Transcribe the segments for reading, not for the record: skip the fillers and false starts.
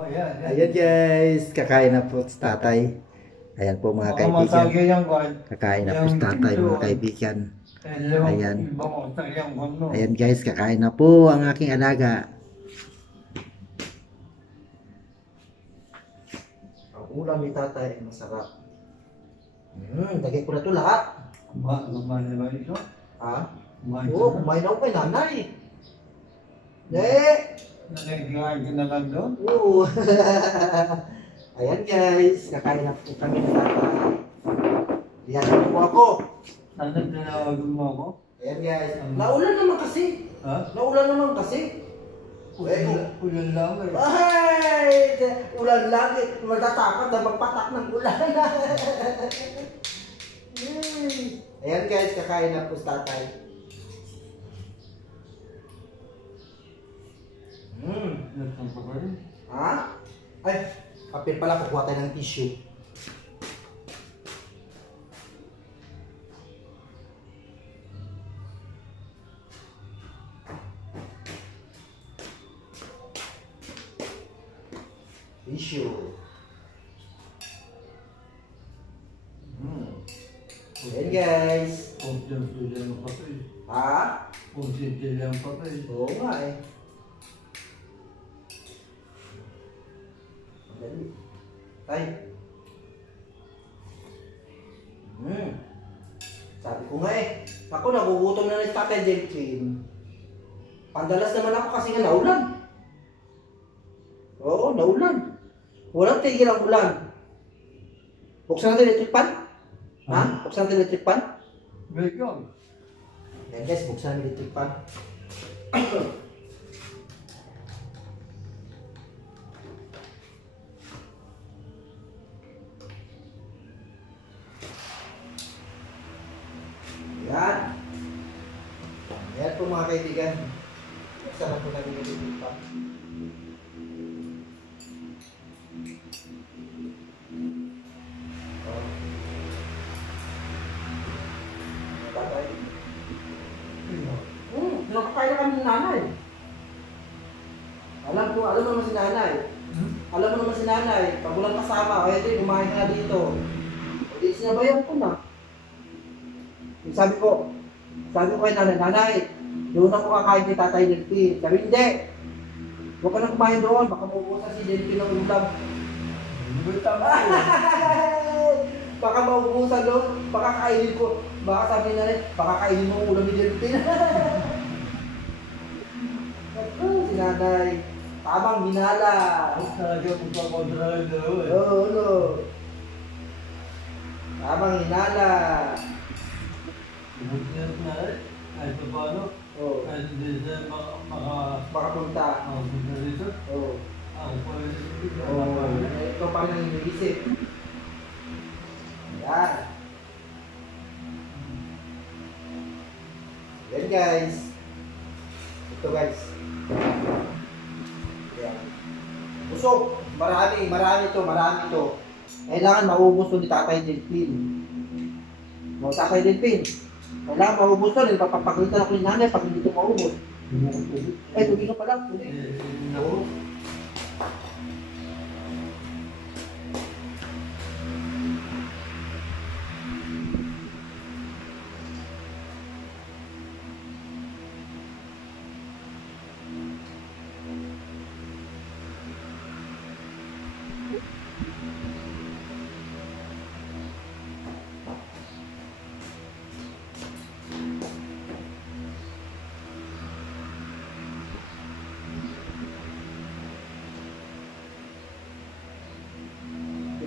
Ayan guys, kakain na po si tatay. Ayan po mga kaibigan. Kakain na po si tatay mga kaibigan. Ayan. Ayan guys, kakain na po ang aking alaga. Ang ulam ni tatay ay masarap. Dagay ko na ito lahat. Kumain na ba ito? Ha? Oo, kumain ako kay nanay. Nagkakain ka na lang doon? Oo. Ayan guys, kakain na po kami ng tatay. Diyan po ako. Sana tinawagan mo ako? Ayan guys. Naulan naman kasi. Ha? Naulan naman kasi. Ulan lang eh. Ay! Ulan lang eh. Matatakot na magpatak ng ulan. Ayan guys, kakain na po sa tatay. Nasaan pa ba rin? Ha? Ay, kapit pala, kukuha tayo ng tissue. Tissue. Ayan guys. Consciente lang ang papel. Ha? Consciente lang ang papel. Oo nga eh. Dali. Tay. Sabi ko nga eh. Ako nagugutom na ng Tatay Delphine. Pandalas naman ako kasi nga naulan. Oo, naulan. Walang tigil ang ulan. Buksan natin electric fan? Ha? Buksan natin electric fan? Welcome. Yan guys, buksan natin electric fan. Yan. Yan po mga kaibigan. Buksan na po natin electric fan. Nakakain na kami ng nanay. Alam mo naman si nanay. Alam mo naman si nanay. Pag walang kasama, kaya ito, kumain ka dito. O di sinabayan ko na. Sabi ko kay nanay, doon ako kakain kay Tatay Delphine. Sabi, hindi. Huwag ka nang kumain doon, baka maubusan si Delphine ng ulam. Baka maubusan doon, baka kainin ko. Baka sabi na rin, baka kainin mo ang ulam ni Delphine. Si nanay, tamang hinala. Talaga magpakontra lang daw eh. Oo. Tamang hinala. Buti na rin. Kahit pa paano. Oo. Kahit hindi siya Makapunta. makapunta dito. Oo. Ako pa rin dito. Oo. Ito pa rin ang iniisip. Yan. Yan guys. Ito guys. Yan. Busog. Marami to. Kailangan maubos to ni Tatay Delphine. No, Tatay Delphine. Kailangan maubos to. Papapagalitan ako ni nanay pag hindi ito maubos. Tubig ka pa lang. Oo.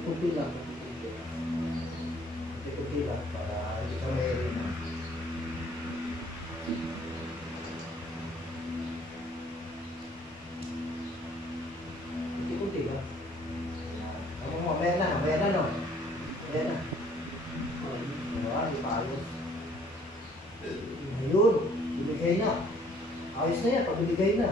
Ikuti lang para hindi ka mayroon na. Ikuti lang. Mamaya na no. Mamaya na. Di pa ayos. Ayun, bibigay na. Ayos na yan, pag bibigay na.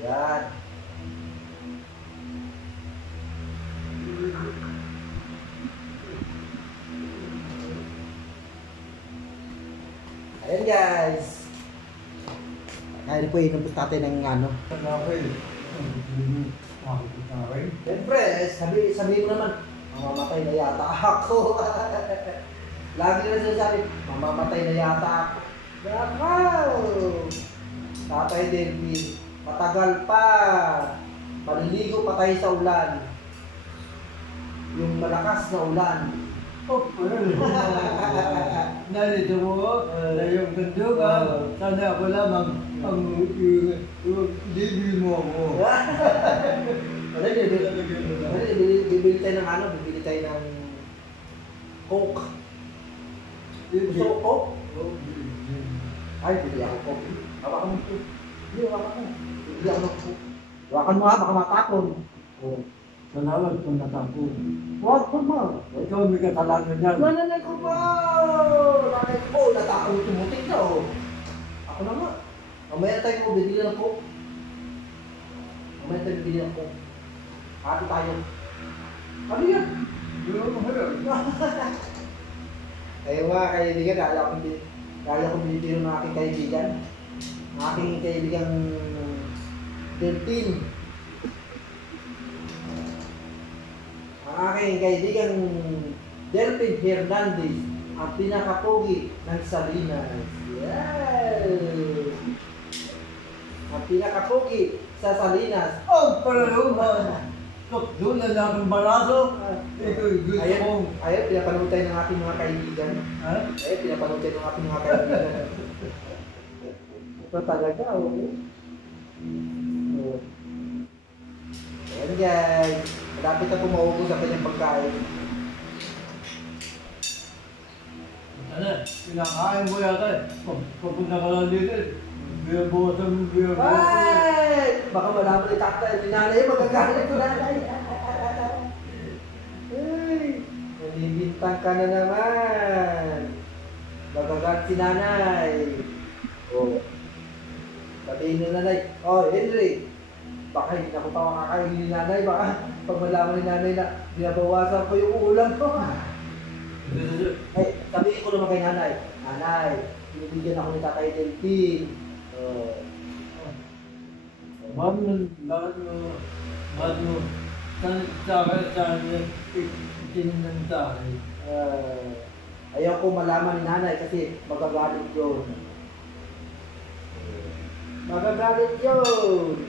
Yan. Ayan guys. Kaya po inom po tatay ng ano. Siyempre, sabi mo naman, mamamatay na yata ako. Lagi na sinasabi, mamamatay na yata ako. Nakaw! Tatay Delphin, matagal pa. Maliligo pa tayo sa ulan. Yung malakas na ulan. Narito mo, na yung kanduga, sana ako lamang ang bibili mo ako. Bibili tayo ng ano, bibili tayo ng Coke. Gusto ko Coke? Ay, bibili ako Coke. Hawakan mo ito. Hindi, hawakan mo. Bibili ako ng Coke. Hawakan mo ha, baka matapon. Salamat kung natapos. Huwag ko mo. Ikaw may kasalanan dyan. Nanay ko ba? Nanay ko, natakot tumutik na oh. Ako na nga. Mamaya tayo mo, bibili ng Coke. Mamaya tayo bibili ng Coke. Hati tayo. Ano yan? Kaya mga kaibigan, kaya kong binibiro ng aking kaibigan. Ang aking kaibigang Delphin. Ang aking kaibigang Delphin Hernandez, ang pinakapogi ng Salinas. Yes! Ang pinakapogi sa Salinas. Oh, palaluman! Doon na lang ang balaso. Ito yung gusto kong... Ayun, pinapanood tayo ng ating mga kaibigan. Ha? Ayun, pinapanood tayo ng ating mga kaibigan. Ito talaga, oo. Ayan guys, malapit na pumaubo sa kanyang pagkain. Ano? Pinakain mo yata eh. Papunta ka lang dito eh. Biyabuhasan mo, biyabuhasan. Ay! Baka malaman ni tatay, ni nanay, magagalit ko nanay. Ay! Nalibintang ka na naman. Magagalit si nanay. Oh. Sabihin ni nanay, oh Henry, baka hindi na ko pa makakain ni nanay. Baka pag malaman ni nanay na binabawasan ko yung ulam ko. Ay, sabihin ko naman kay nanay, nanay, binibigyan ako ni tatay Delphin. Bakit mo, saan itinang tayo? Ayaw ko malaman ni nanay kasi magagalit yun. Magagalit yun.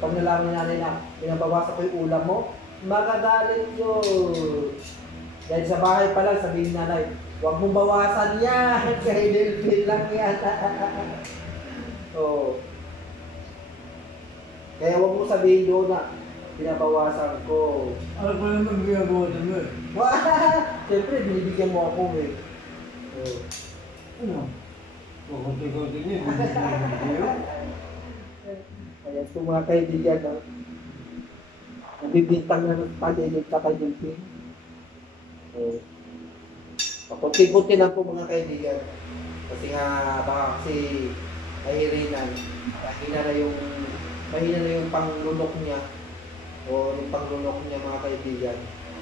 Pag nalaman ni nanay na binabawasan ko yung ulam mo, magagalit yun. Dahil sa bahay pa lang, sabihin ni nanay, huwag mong bawasan yan. Kaya Delphin lang yan. Oh. Kaya huwag mo sabihin doon na binabawasan ko. Ano pa naman biyabuhasan mo eh? Siyempre, binibigyan mo ako eh. Oh. Ano? Kukunti-kunti niya. Kaya ito mga kaibigan, no? Nabibintang na ng pag-edit ka kay Delphin. Oh. Pakunti-kunti lang po mga kaibigan. Kasi nga, baka kasi mahirinan. Mahina na yung panglunok niya. O yung panglunok niya mga kaibigan.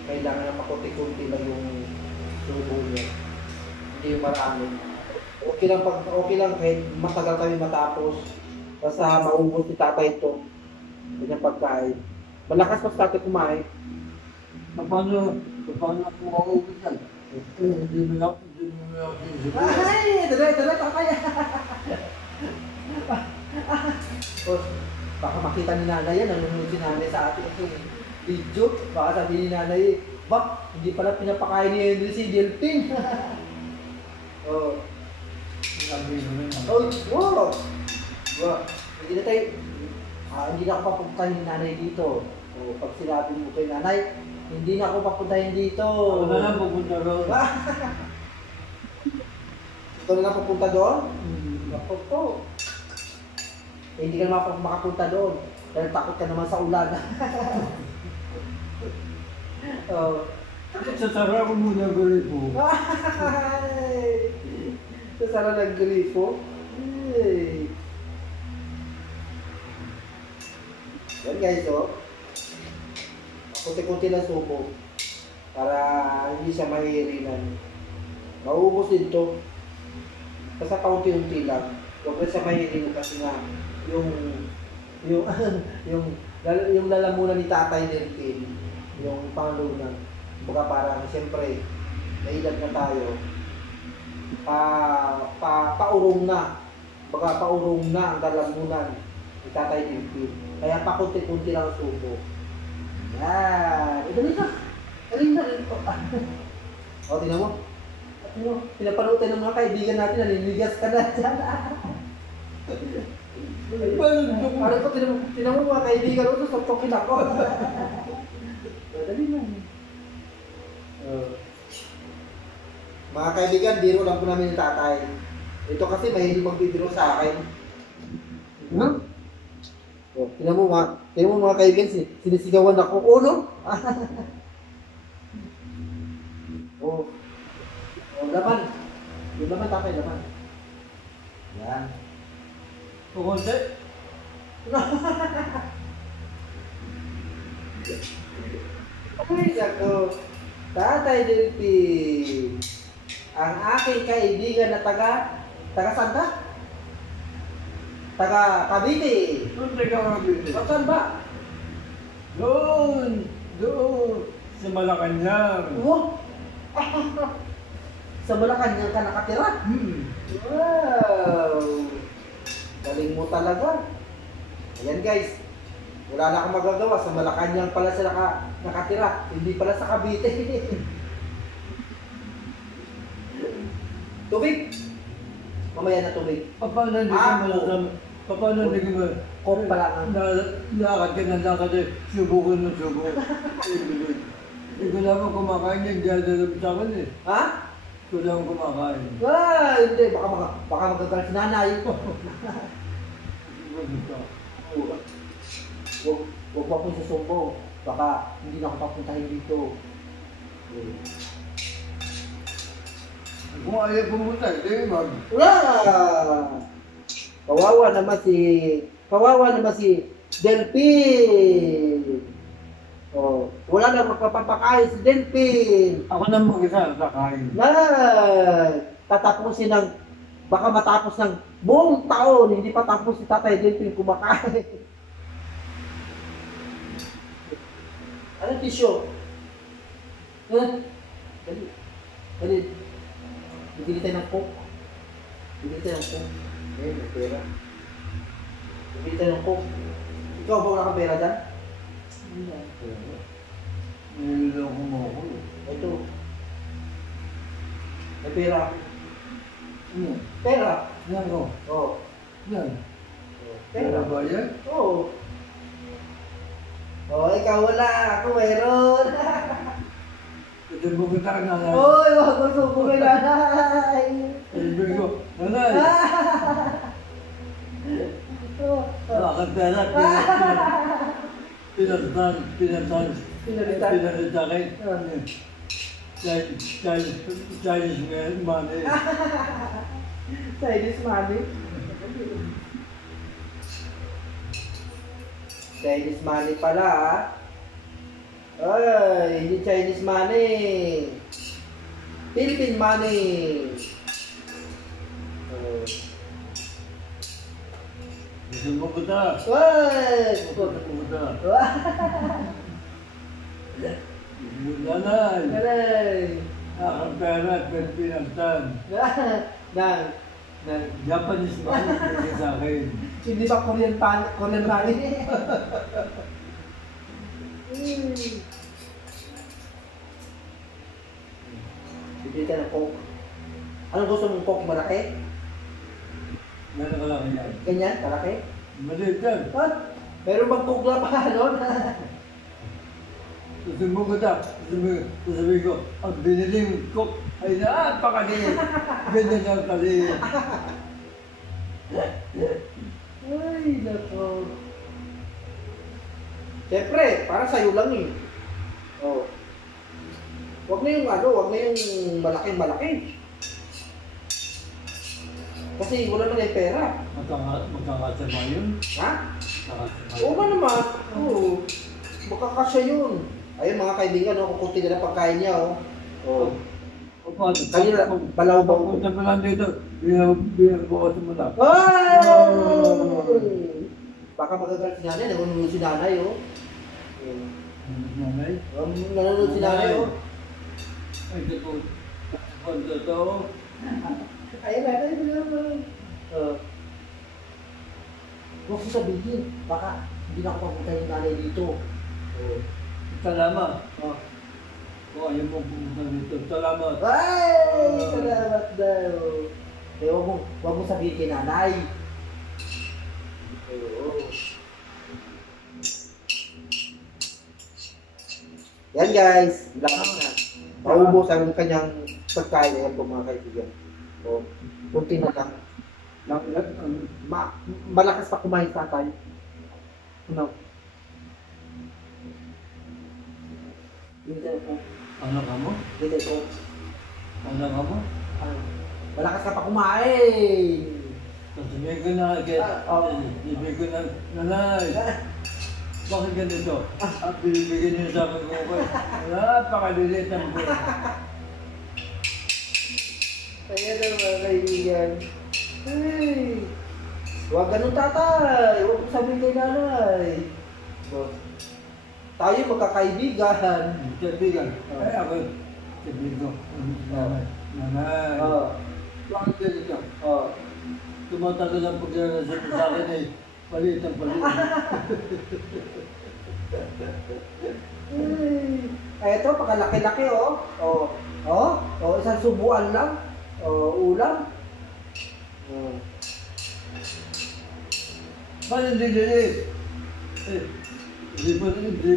Kailangan na pakunti-kunti lang yung subo niya. Hindi yung marami. Okay lang kahit matagal kami matapos. Basta maubos si tatay ito. Kanyang pagkain. Malakas pa sa tatay kumain. Paano ako maubos yan? Hindi mo lang isip. Ay! Dala, tatay! Boss, baka makita ni nanay yan, nanonood si nanay sa ating itong video. Baka sabihin ni nanay, bak, hindi pala pinapakain ni Henry si Delphin. Oh. Sabi mo rin. Oh, wow! Wow. Hindi na tayo, hindi na ako papuntahin ni nanay dito. Oh, pag sinabi mo kay nanay, hindi na ako papuntahin dito. Ako na lang pupunta roon. Ito na lang papunta doon? Ako po. Eh, hindi ka naman makapunta doon. Dahil takot ka naman sa ulan. Oh. Sasara ko muna ang gripo. Sasara ng gripo? Ay. Yan guys, oh. Kunti-kunti lang subo. Para hindi siya mahihirinan. Mauubos din to. Basta paunti-unti lang. Huwag ka sa mahiling kasi nga yung yung yung lalamunan ni Tatay Delphin, yung panglunan. Kumbaga parang siyempre may edad na tayo. Paurong na. Kumbaga paurong na ang lalamunan ni Tatay Delphin. Kaya pakunti-kunti lang ang subo. Yan. Dali na. Dali na. O, tingnan mo. Pinapanood tayo ng mga kaibigan natin, naninigas ka na dyan. Parang ko, tinan mo mga kaibigan ko, soktokin ako. Dali na. Mga kaibigan, biro lang po namin yung tatay. Ito kasi mahilig magbibiro sa akin. Tinan mo mga kaibigan, sinisigawan ako. Oh, no? Laban. Yung laban, tatay, laban. Yan. Kukunti. Ay, ako. Tatay Delphin. Ang aking kaibigan na taga saan ka? Taga Cavite. Kunti ka mabili. Saan ba? Doon. Sa Malacanang. Oh. Sa Malacanang ka nakatira? Wow! Galing mo talaga. Ayan guys, wala na akong magagawa. Sa Malacanang pala sila nakatira, hindi pala sa Cavite. Tubig! Mamaya na tubig. Paano hindi mo Coke pala nga. lakad ka ng lakad eh, subukan ng subukan. Hindi ko naman kumakain yan, dahil sa akin eh. Ha? Ito lang kumakain. Hindi. Baka magagalit si nanay. Huwag pa akong susumbong. Baka hindi na ako papuntahin dito. Kung ayaw pumunta, hindi mag. Wala! Kawawa naman si Delphin. Oh, wala na magpapakain si Delphin. Ako na mag-isa sa kain. Tatapusin ng, baka matapos ng buong taon, hindi pa tapos si Tatay Delphin kumakain. Anong tisyo? Dali. Bibili tayo ng Coke. May pera. Bibili tayo ng Coke. Ikaw ba wala kang pera dyan? Nililoko mo ako eh. Ito. May pera. Pera. Yan o. Oo. Yan. Pera. Ba yan? Oo. Ikaw wala. Ako mayroon. Ito mo kita na nanay. Oy, wag mo subo kay nanay. Sabi ko, nanay. Bakit pera? Pinalitan sa akin. Chinese money. Chinese money. Chinese money pala ah. Ay, hindi Chinese money. Philippine money. Gusto mo kita. Ay! Gusto mo kita. Nanay. Nanay. Ang pera at pinagtan. Nang Japanese money pinagtan sa akin. hindi ba Korean money? Bibili ka ng Coke. Anong gusto mong Coke? Malaki? Meron ka lang yan. Ganyan? Malaki? Maliit yan. What? Meron bang Coke na pa nun? Gusto mo kita. Sabi ko, ang biniling cook ay napakaliit. Ganyan ang kaliit. Ay, nako. Siyempre, para sa'yo lang eh. Oh. Wag na yung malaki. Kasi wala na yung pera. Magkakasama yun? Ha? Magkakasama Oo ba naman? Oo. Makakasya yun. Ayun mga kaibigan, kukunti na lang pagkain niya. Oh. O paano? Kanina, balaw ba? Punta mo lang dito, binabukas mo lang. Ay! Baka magagalit si nanay, nanonood si nanay, oh. Nanay? Nanonood si nanay, oh. Ay, ito. Punta to. Ayun, ayun. Huwag mo sabihin, baka hindi na ako papunta yung nanay dito. Salamat. Kung ayaw mo pumunta dito, salamat. Ay! Salamat daw. Eh, huwag mo sabihin kay nanay. Oo. Yan guys, lakas na. Maubos ang kanyang pagkain. Ayan po mga kaibigan. O, kunti na lang. Malakas pa kumain tatay. Ano? Dito po. Ano ka mo? Dito po. Ano ka mo? Malakas ka pa kumain. Sasabihin ko na agad. Sasabihin ko na, nanay. Bakit ganito? At binibigyan niyo sa akin ko kayo. Napakalilit ang buhay. Ayan na mga kaibigan. Hey! Huwag ganun tatay. Huwag mo sabihin kay nanay. Tayo magkakaibigan. Kaibigan. Ay ako. Sabihin ko. Nanay. Nanay. Bakit ganito? Tumatagal ang pagdarasal sa akin ay palit ang palit. Ay, ito, pagkalaki-laki, oh. Isang subuan lang. Ulam. Paano hindi lilit? Hindi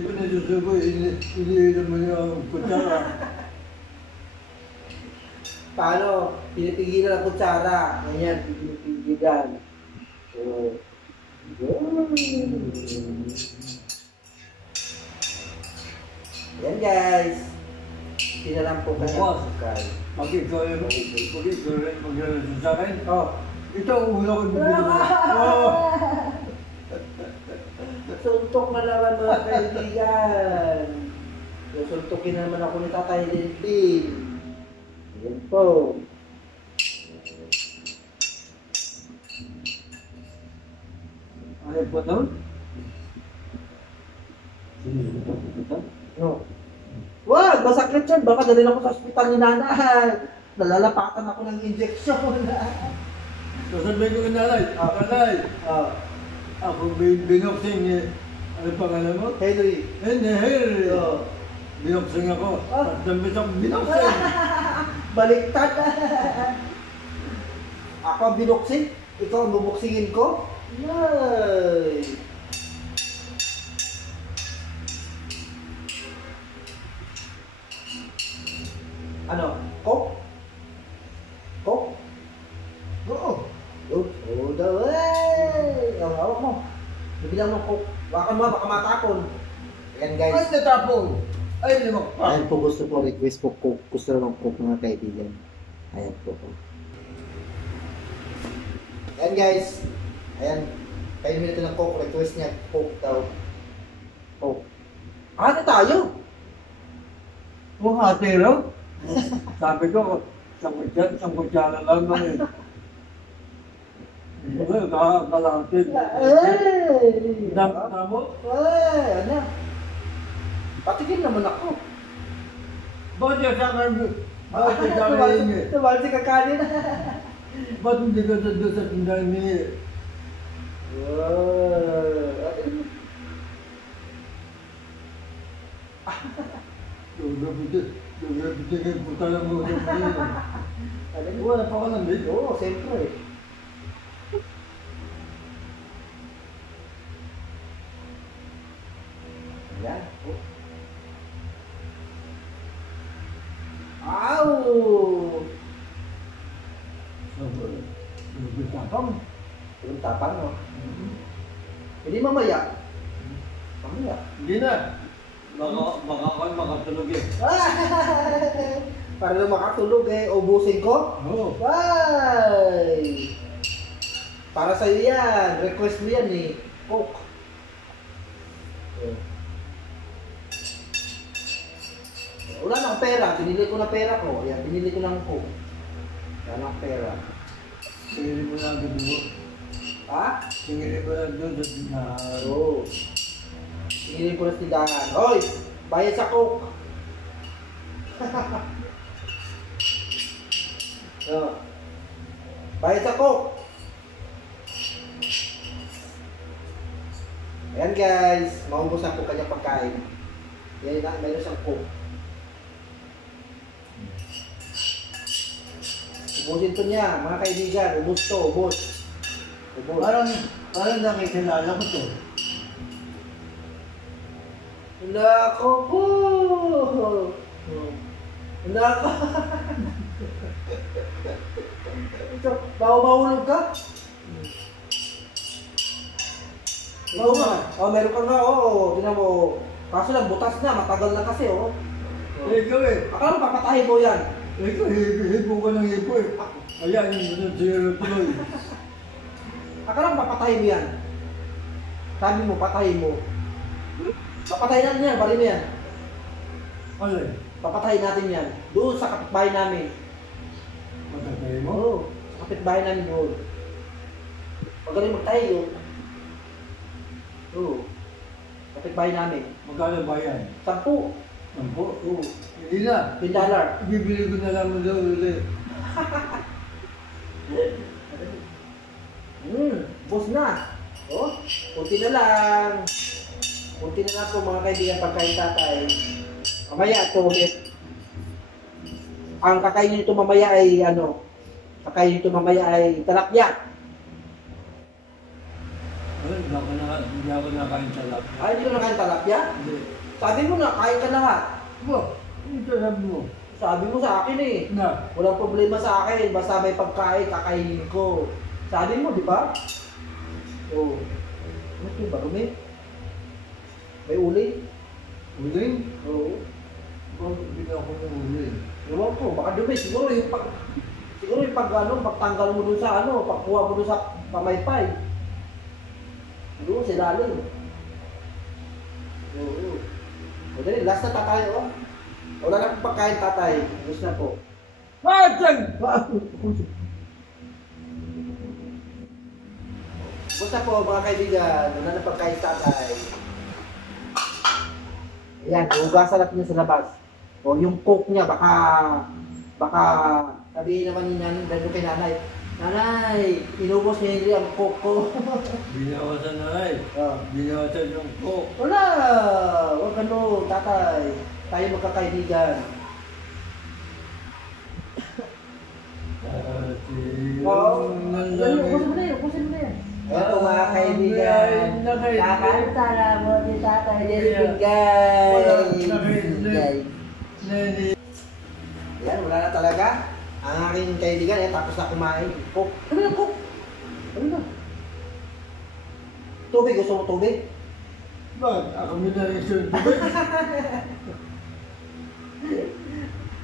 pa nasusubo, hindi naman yung kutsara. Paano? Pinipigilan ang kutsara. Ganyan, pinipigilan. Yan guys. Sinalam po kanya Bukas. pagkay. Pag ikaw rin magdarasal sa akin, ito ang una ko bibigyan. Suntok na naman mga kaibigan. Suntukin naman ako ni Tatay Lilpin. Yan po. Ano po ito? No. Wag! Masakit yan. Baka dalhin ako sa ospital ni nanay. Nalalapatan ako ng injection. Sasabihin ko kay nanay, nanay, ako binoksing eh. Ano pangalan mo? Henry. Henry. Binoksing ako. At nambis ako binoksing. Baliktad. Ako ang binuksing. Ikaw ang bubuksingin ko. Yay! Ano? Coke? Coke? Oo. Oo daw eh. Ang hawak mo. Bibilang mo Coke. Baka matapon. Ayan guys. Ay, natapon. Ay, limang. Ayan po, gusto po request po Coke. Gusto naman Coke mga kaibigan. Ayan po. Ayan guys. Ayan. Kayo minuto ng Coke. Request niya Coke daw. Coke. Ano tayo? Kung hati raw. Sabi ko, isang kutsara lang na eh. Kakakalapit. Tamo? Ano? Patigil naman ako. Ba't yung sa akin? Ba't yung sa akin hingi? Tumal si kakanin. Ba't hindi ka doon sa tindahan hingi? Gabi kayo puta lang mo sa pagkain. Wala pa ka ng big? Oo, siyempre. Ayan. Ow! Tapang. Yung tapang, no? Hindi mamaya. Mamaya. Hindi na. Baka ako makatulog eh. Para lang makatulog eh, ubusin ko? Oo. Bye! Para sa'yo yan. Request mo yan eh. Coke. Wala nang pera, binili ko na pera ko. Ayan, binili ko ng coke. Wala nang pera. Tingin mo na doon. Ha? Tingin mo na doon sa tinahan. Oo. Binili ko na sa tindahan. Hoy! Bayad sa coke! Bayad sa coke! Ayan guys, maubos na po kanyang pagkain. Yan na, mayroon siyang coke. Ubusin to niya, mga kaibigan. Ubus to, ubus. Ubus. Parang nakikilala ko to. Wala ko po! Wala ko! Mahulog ka? Oo nga. Oh, meron ka nga, oo. Tingnan mo. Kaso lang, butas na. Matagal na kasi, oh. Ikaw eh. Akala mo papatahin mo yan. Ikaw, hipo ka ng hipo eh. Ayan, yung zero tuloy. Akala mo papatahin mo yan. Sabi mo, patahin mo. Papatayin natin yan, bali mo yan. Ano eh? Papatayin natin yan. Doon sa kapitbahay namin. Matatay mo? Oo, sa kapitbahay namin doon. Magaling magtayo. Oo. Kapitbahay namin. Magkano ba yan? 10. Sampo? Oo. Hindi na. $10. Ibibili ko na lang mo daw ulit. Boss na. Oh, kunti na lang. Kunti na lang po mga kaibigan pagkain tatay. Mamaya ito, ang kakainin nito mamaya ay ano? Kakainin nito mamaya ay talapya. Hindi ako nakain talap. Ay, hindi ko nakain talapya? Hindi. Sabi mo na, kain ka lahat. Ba? Ito sabi mo. Sabi mo sa akin eh. Na? Walang problema sa akin, basta may pagkain, kakainin ko. Sabi mo, di ba? Oo. Ano ito, barumi? May uli? Uling? Oo. Bakit hindi ako ng uling? Ewan ko, baka dumi. Siguro yung pagtanggal mo dun sa ano, pagkuha mo dun sa pamaypay. Doon, sa ilalim. Oo. O dali, last na tatay, oh. Wala na pong pagkain tatay. Gusto na po. Matag! Basta po mga kaibigan, wala na pagkain tatay. Ayan, hugasan natin yun sa labas. O yung coke niya, baka sabihin naman ni nanay, dahil kay nanay, Nanay, inubos ni Henry ang coke ko. Binawasan na ay. Oh. Binawasan yung coke. Wala! Huwag ano, tatay. Tayo magkakaibigan. Oo. Ubusin mo na yun, ubusin mo na yan. Eto mga kaibigan, kakanta na mo ni Tatay Jerry guys. Yan, wala na talaga. Ang aking kaibigan, tapos na kumain. Coke. Ano yung coke? Ano na? Tubig, gusto mo tubig? Bakit? Ako minalisyon tubig.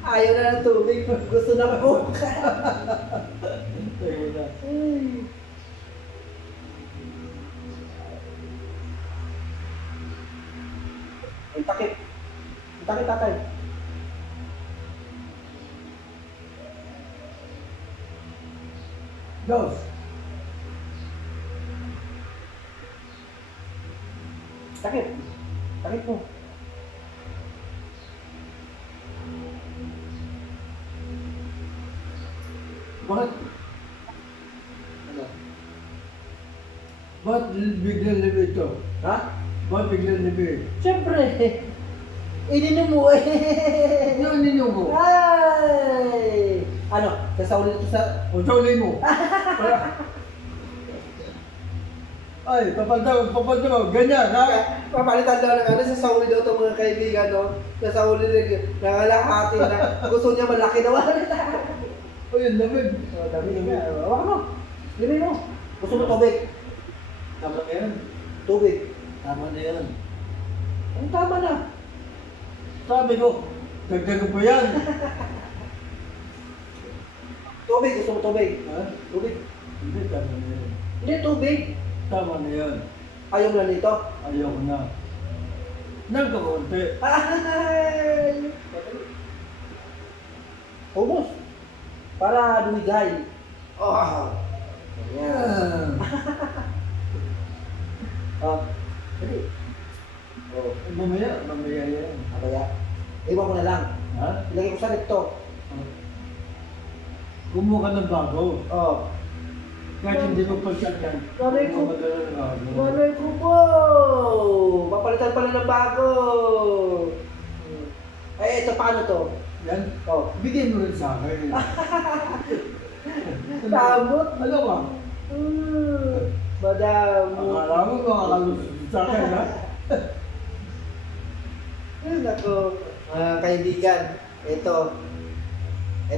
Ayaw na ng tubig, gusto na coke. Tayo na. Ay, takip. Takip, tatay. Dos. Takip. Takip mo. Bakit? Ano? Bakit biglang libig ito? Ha? Bakit biglang libig? Siyempre. Ininom mo eh. Ano ninyo mo? Ay! Ano? Sasaulin ito sa... O tawalin mo. Ay, papalta mo. Ganyan, ha? Papalitan daw ng ano, sasaulin daw ito mga kaibigan, no? Sasaulin rin. Nangalahati na. Gusto niya malaki daw. O yun, lamig. Dami nga. Hawakan mo. Limin mo. Gusto mo tubig? Tama na yan. Tubig. Tama na yan. Ang tama na. Sabi ko, dagdagan pa yan. Tubig. Gusto mo tubig? Ha? Tubig. Hindi, tama na yan. Hindi, tubig. Tama na yan. Ayaw mo na nito. Ayaw ko na. Nang kakunti. Ay! Ubos. Para lumigay. Oh. Ayan. Oh. Dali. Oh. Mamaya yan. Kaya, iwan ko na lang. Ha? Ilagay ko sa recto. Kumuha ka ng bago. Oh. Kahit hindi mo pag-shot yan. Malay ko. Kumuha ka na ng bago. Malay ko po. Papalitan pala ng bago. Eh, ito paano to? Yan. Oh. Bigyan mo rin sa akin. Damot. Ano ba? Madamot. Akala mo makakalusot sa akin, ha? Ay, nako. Mga kaibigan, ito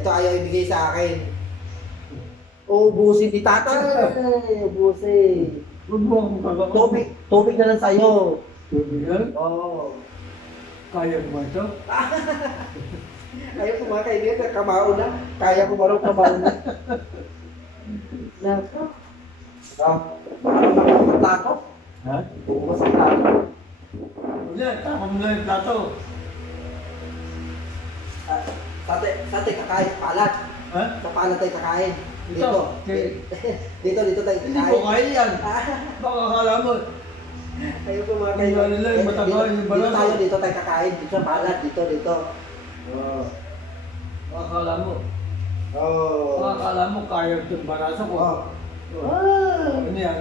ayaw ibigay sa akin. Ubusin ni tatay. Ubusin. Huwag mo akong kakakaw. Tubig na lang sa'yo. Tubig yan? Oo. Kaya mo ito? Ayaw ko mga kaibigan, kamao na. Kaya ko marong kamao na. Nako. Tato? Ha? Ubus ang tato. Hindi, tama mo na yung plato. Sate kakain, palat. Ha? Sa palat tayo kakain. Ito, Dito. okay. Dito tayo Hindi ko kakain. kaya yan. Baka akala mo. Ayaw ko mga Hindi kaibigan. nila yung mataba, yung balaso. Dito tayo kakain. Dito sa palat. Dito. Oh. Baka akala mo. Oh. Baka akala mo kaya itong baraso ko. Oh. Ano yan?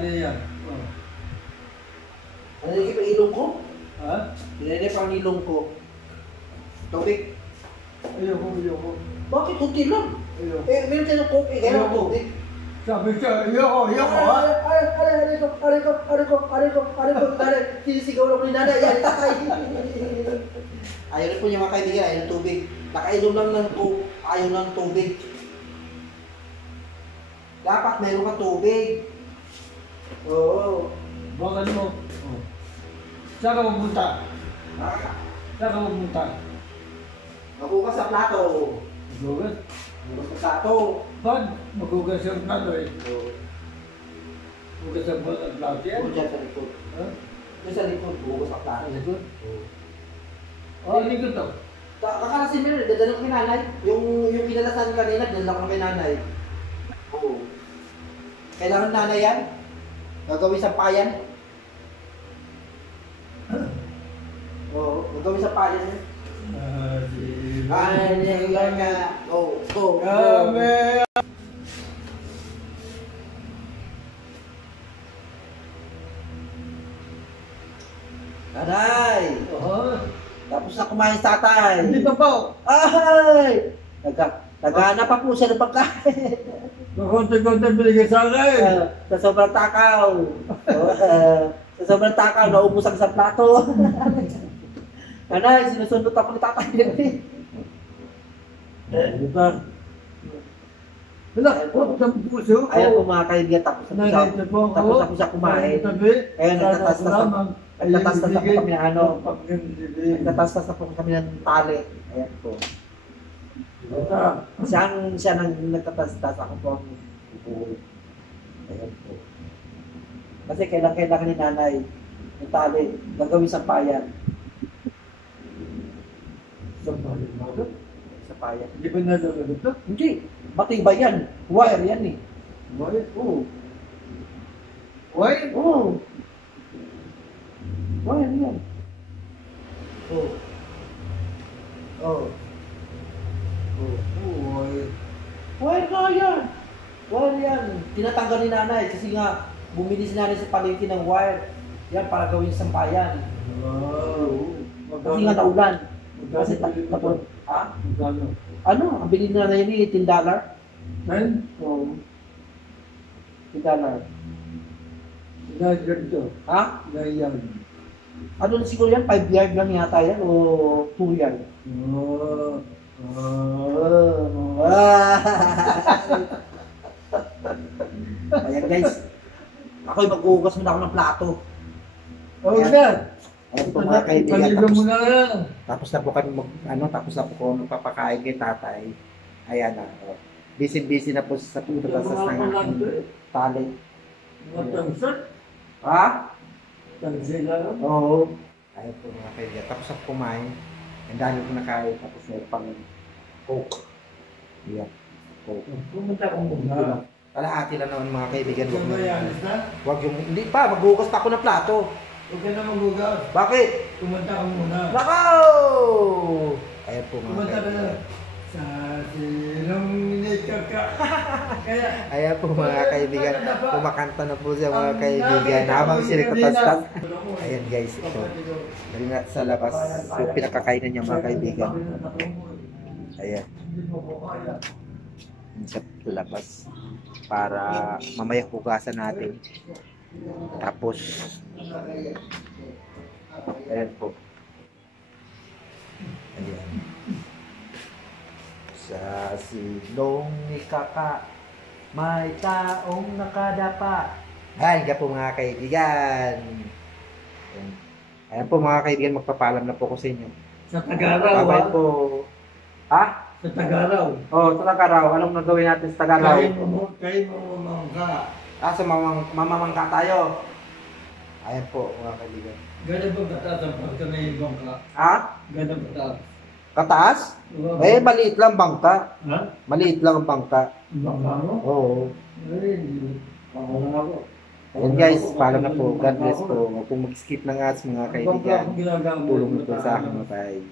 Nangyayari pa ilong ko? Ha? Nangyayari pa ang ilong ko. Tubig. Ayoko. Bakit kunti lang? Ayoko. Meron tayo ng coke. Kaya ng tubig. Sabi siya, ayoko ha? Sinisigaw lang ko ni nanay. Yan, tatay. Ayaw rin po niya mga kaibigan. Ayaw ng tubig. Nakainom lang ng coke. Ayaw ng tubig. Dapat mayroon kang tubig. Oo. Bakit mo? Saan ka magpunta? Saan ka magpunta? Magugas sa plato. Magugas? Magugas sa plato. Bakit magugas yung plato eh? Magugas ang plato yan? Oo, dyan sa likod. Ha? Dyan sa likod, magugas sa plato. Ano ito? Oo. Hindi ko to. Kakalasin mo yun, dadala ko kay nanay. Yung kinalasan kanina, dadala ko kay nanay. Oo. Kailangan nanay yan? Gagawin sa payan? Oo, gagawin sa payan yan. Ay, nga. Go. Kami! Nanay! Tapos na kumain sa tatay. Hindi pa po! Ay! Naghanap pa po siya ng pagkain. Makonti-konti binigay sa akin! Sa sobrang takaw. Sa sobrang takaw, naubos ang isang plato. Nanay, sinusundot ako ni tatay din. Ano ba? Wala, huwag sa puso. Ayan po mga kaibigan, tapos na po siya kumain. Ayan, nagtatas na po kami ng ano. Nagtatas na po kami ng tali. Ayan po. Siya nang nagtatas-tas, ako po ang ipuhuli. Ayan po. Kasi kailangan ni nanay yung tali, gagawin sa payan. Sa payan. Hindi ba nalulog ito? Hindi. Matibay yan. Wire yan eh. Why? Oo. Why? Oo. Wire yan. Oo. Oo. Why? Wire nga yan. Wire yan. Tinatanggal ni nanay kasi nga bumili si nanay sa palengke ng wire. Yan para gawin sa sampayan. Kasi nga naulan. Kasi tapos, ha? Ano? Ang bilhin na nanay ni $10. Then? Oo. $10. Ilan ganito? Ha? Ilan. Ano na siguro yan? 5 yard lang yata yan o 2 yard? Ayan guys. Ako'y mag-uugas muna ako ng plato. Okay na. Ayan po mga kaibigan. Paligo mo na lang. Tapos na po kami tapos na po ko magpapakain kay tatay. Ayan na. Busy na po sa pagtatasas ng aking tali. Matamsat? Ha? Tansi na lang? Oo. Ayan po mga kaibigan. Tapos na po kumain. Ang dami ko nakain. Tapos may pang coke. Yan. Po. Pumunta akong muna. Kalahati lang naman mga kaibigan. Huwag ba yanis na? Wag yung, hindi pa, maghugas pa ako ng plato. Huwag ka na magugas. Bakit? Pumunta ka muna. Nakaw! Ayan po mga Pumunta ka na. kaibigan. Sa sinong minikap ka. Kaya, Ayan po mga kaibigan. Kumakanta na po siya mga kaibigan. Habang sinikatastas. Ayan guys, ito. Dali na sa labas. Yung pinakakainan niya mga kaibigan. Ayan. Sa labas. Para mamaya hugasan natin. Tapos, ayan po. Ayan. Sa silong ni Kaka, may taong nakadapa. Ayan ka po mga kaibigan. Ayan. Ayan po mga kaibigan, magpapalam na po ko sa inyo. sa Tagaraw, Bye-bye po. Ha? Sa Tagaraw. Oh, sa Tagaraw. Anong nagawin natin sa Tagaraw? Kain mo mamangka. So mamamangka tayo. Ayan po mga kaibigan. Ganun ba kataas ang pagka may bangka? Ha? Ganun kataas. Kataas? Eh, maliit lang bangka. Ha? Maliit lang ang bangka. Bangka mo? Oo. Ay, hindi. Ako na ako. Ayan guys, paalam na po. God bless po. Huwag pong mag-skip ng ads mga kaibigan. Bangka ako ginagawa. Tulong na po sa akin. Bye.